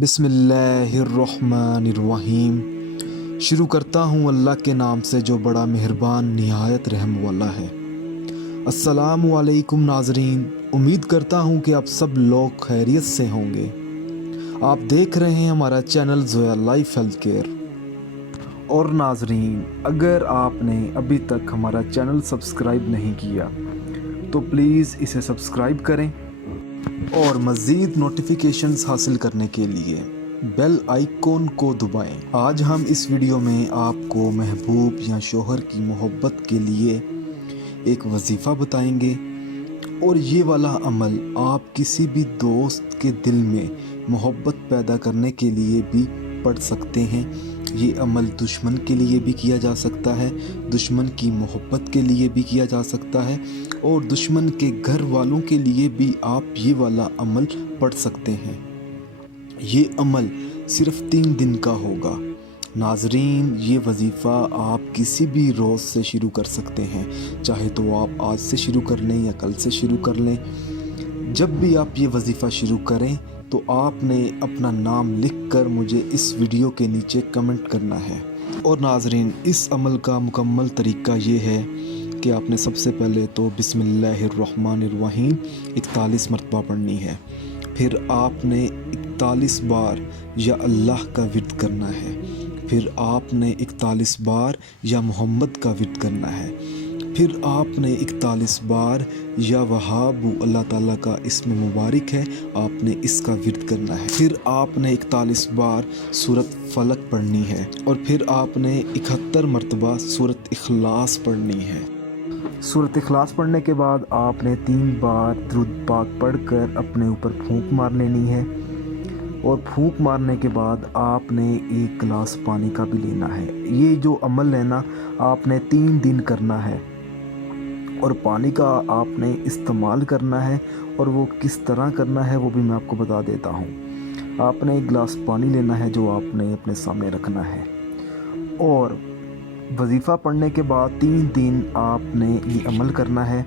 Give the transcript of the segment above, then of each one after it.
बिस्मिल्लाहिर्रहमानिर्रहीम। शुरू करता हूँ अल्लाह के नाम से जो बड़ा मेहरबान निहायत रहम वाला है। अस्सलामु अलैकुम नाजरीन, उम्मीद करता हूँ कि आप सब लोग खैरियत से होंगे। आप देख रहे हैं हमारा channel Zoya life health care. और नाजरीन, अगर आपने अभी तक हमारा चैनल सब्सक्राइब नहीं किया तो प्लीज़ इसे सब्सक्राइब करें और मज़ीद नोटिफिकेशंस हासिल करने के लिए बेल आइकॉन को दबाएं। आज हम इस वीडियो में आपको महबूब या शोहर की मोहब्बत के लिए एक वजीफ़ा बताएंगे और ये वाला अमल आप किसी भी दोस्त के दिल में मोहब्बत पैदा करने के लिए भी पढ़ सकते हैं। ये अमल दुश्मन के लिए भी किया जा सकता है, दुश्मन की मोहब्बत के लिए भी किया जा सकता है और दुश्मन के घर वालों के लिए भी आप ये वाला अमल पढ़ सकते हैं। ये अमल सिर्फ़ 3 दिन का होगा। नाजरीन, ये वजीफ़ा आप किसी भी रोज़ से शुरू कर सकते हैं, चाहे तो आप आज से शुरू कर लें या कल से शुरू कर लें। जब भी आप ये वजीफ़ा शुरू करें तो आपने अपना नाम लिखकर मुझे इस वीडियो के नीचे कमेंट करना है। और नाजरीन, इस अमल का मुकम्मल तरीका ये है कि आपने सबसे पहले तो बिस्मिल्लाहिर्रहमानिर्रहीम 41 मरतबा पढ़नी है। फिर आपने 41 बार या अल्लाह का विर्द करना है। फिर आपने 41 बार या मोहम्मद का विर्द करना है। फिर आपने 41 बार या वहाबू अल्लाह ताला का इस्म मुबारक है, आपने इसका विर्द करना है। फिर आपने 41 बार सूरत फलक पढ़नी है और फिर आपने 71 मरतबा सूरत इखलास पढ़नी है। सूरत इखलास पढ़ने के बाद आपने 3 बार दुरूद पाक पढ़कर अपने ऊपर फूंक मार लेनी है और फूंक मारने के बाद आपने 1 गिलास पानी का भी लेना है। ये जो अमल है ना, आपने 3 दिन करना है और पानी का आपने इस्तेमाल करना है और वो किस तरह करना है वो भी मैं आपको बता देता हूँ। आपने 1 गिलास पानी लेना है जो आपने अपने सामने रखना है और वजीफ़ा पढ़ने के बाद 3 दिन आपने ये अमल करना है।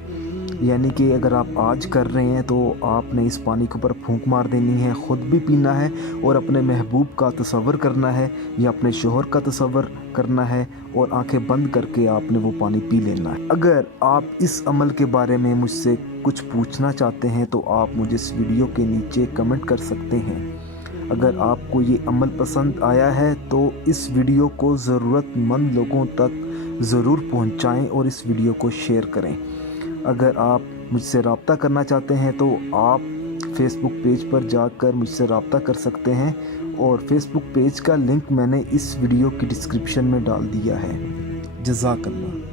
यानी कि अगर आप आज कर रहे हैं तो आपने इस पानी के ऊपर फूंक मार देनी है, ख़ुद भी पीना है और अपने महबूब का तसव्वुर करना है या अपने शोहर का तसव्वुर करना है और आंखें बंद करके आपने वो पानी पी लेना है। अगर आप इस अमल के बारे में मुझसे कुछ पूछना चाहते हैं तो आप मुझे इस वीडियो के नीचे कमेंट कर सकते हैं। अगर आपको ये अमल पसंद आया है तो इस वीडियो को ज़रूरतमंद लोगों तक ज़रूर पहुँचाएँ और इस वीडियो को शेयर करें। अगर आप मुझसे रब्ता करना चाहते हैं तो आप फेसबुक पेज पर जाकर मुझसे रब्ता कर सकते हैं और फेसबुक पेज का लिंक मैंने इस वीडियो की डिस्क्रिप्शन में डाल दिया है। जज़ाकल्लाह।